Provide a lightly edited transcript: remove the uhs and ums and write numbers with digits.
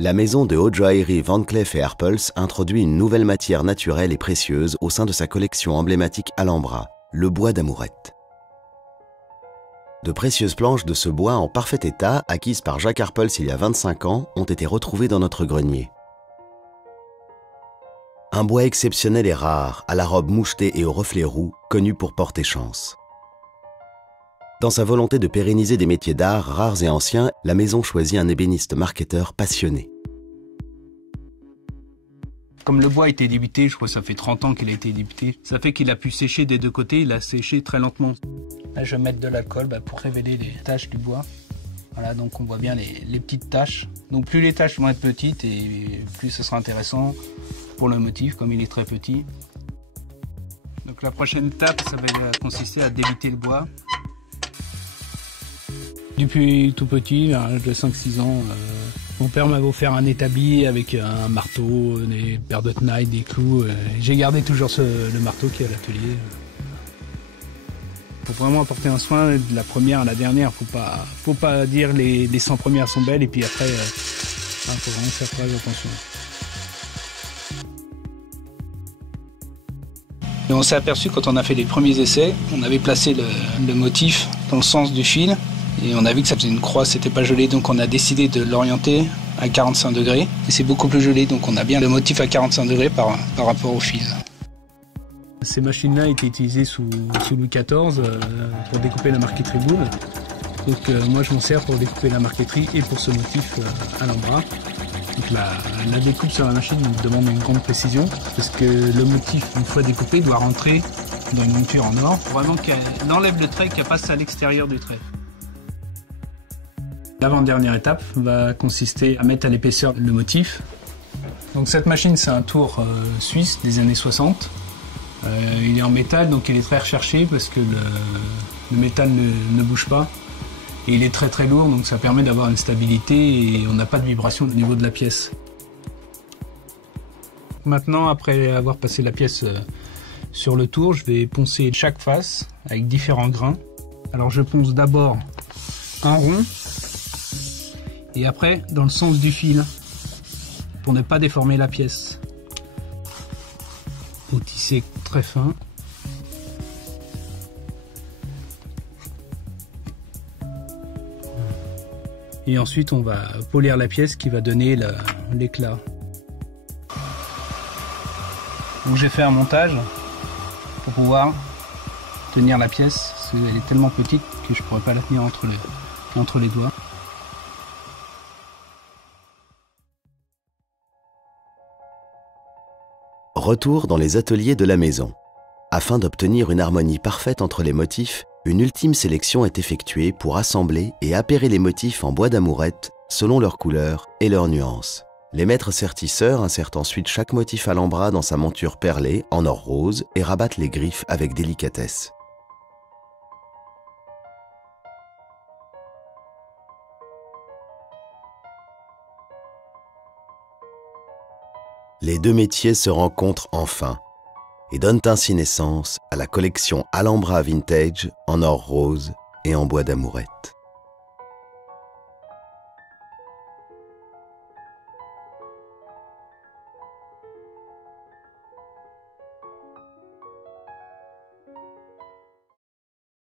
La maison de haute joaillerie Van Cleef & Arpels introduit une nouvelle matière naturelle et précieuse au sein de sa collection emblématique Alhambra, le bois d'amourette. De précieuses planches de ce bois en parfait état, acquises par Jacques Arpels il y a 25 ans, ont été retrouvées dans notre grenier. Un bois exceptionnel et rare, à la robe mouchetée et aux reflets roux, connu pour porter chance. Dans sa volonté de pérenniser des métiers d'art rares et anciens, la maison choisit un ébéniste marketeur passionné. Comme le bois a été débuté, je crois que ça fait 30 ans qu'il a été débuté, ça fait qu'il a pu sécher des deux côtés, il a séché très lentement. Là, je vais mettre de l'alcool pour révéler les taches du bois. Voilà, donc on voit bien les petites taches. Donc plus les taches vont être petites et plus ce sera intéressant pour le motif, comme il est très petit. Donc la prochaine étape, ça va consister à débiter le bois. Depuis tout petit, à l'âge de 5-6 ans, mon père m'a offert un établi avec un marteau, des paires de tenailles, des clous. J'ai gardé toujours le marteau qui est à l'atelier. Il faut vraiment apporter un soin de la première à la dernière. Faut pas dire les 100 premières sont belles et puis après, faut vraiment faire très attention. Et on s'est aperçu quand on a fait les premiers essais, on avait placé le motif dans le sens du fil. Et on a vu que ça faisait une croix, c'était pas joli, donc on a décidé de l'orienter à 45 degrés. Et c'est beaucoup plus joli, donc on a bien le motif à 45 degrés par rapport au fil. Ces machines-là étaient utilisées sous Louis XIV pour découper la marqueterie boule. Donc moi je m'en sers pour découper la marqueterie et pour ce motif Alhambra. Donc la découpe sur la machine demande une grande précision, parce que le motif, une fois découpé, doit rentrer dans une monture en or. Vraiment qu'elle enlève le trait, qu'elle passe à l'extérieur du trait. L'avant-dernière étape va consister à mettre à l'épaisseur le motif. Donc cette machine, c'est un tour suisse des années 60. Il est en métal, donc il est très recherché parce que le métal ne bouge pas. Et il est très très lourd, donc ça permet d'avoir une stabilité et on n'a pas de vibration au niveau de la pièce. Maintenant, après avoir passé la pièce sur le tour, je vais poncer chaque face avec différents grains. Alors je ponce d'abord un rond. Et après, dans le sens du fil, pour ne pas déformer la pièce. Au tisser très fin. Et ensuite, on va polir la pièce qui va donner l'éclat. Donc j'ai fait un montage pour pouvoir tenir la pièce. Elle est tellement petite que je ne pourrais pas la tenir entre les doigts. Retour dans les ateliers de la maison. Afin d'obtenir une harmonie parfaite entre les motifs, une ultime sélection est effectuée pour assembler et appairer les motifs en bois d'amourette selon leur couleur et leurs nuances. Les maîtres sertisseurs insertent ensuite chaque motif Alhambra dans sa monture perlée en or rose et rabattent les griffes avec délicatesse. Les deux métiers se rencontrent enfin et donnent ainsi naissance à la collection Alhambra Vintage en or rose et en bois d'amourette.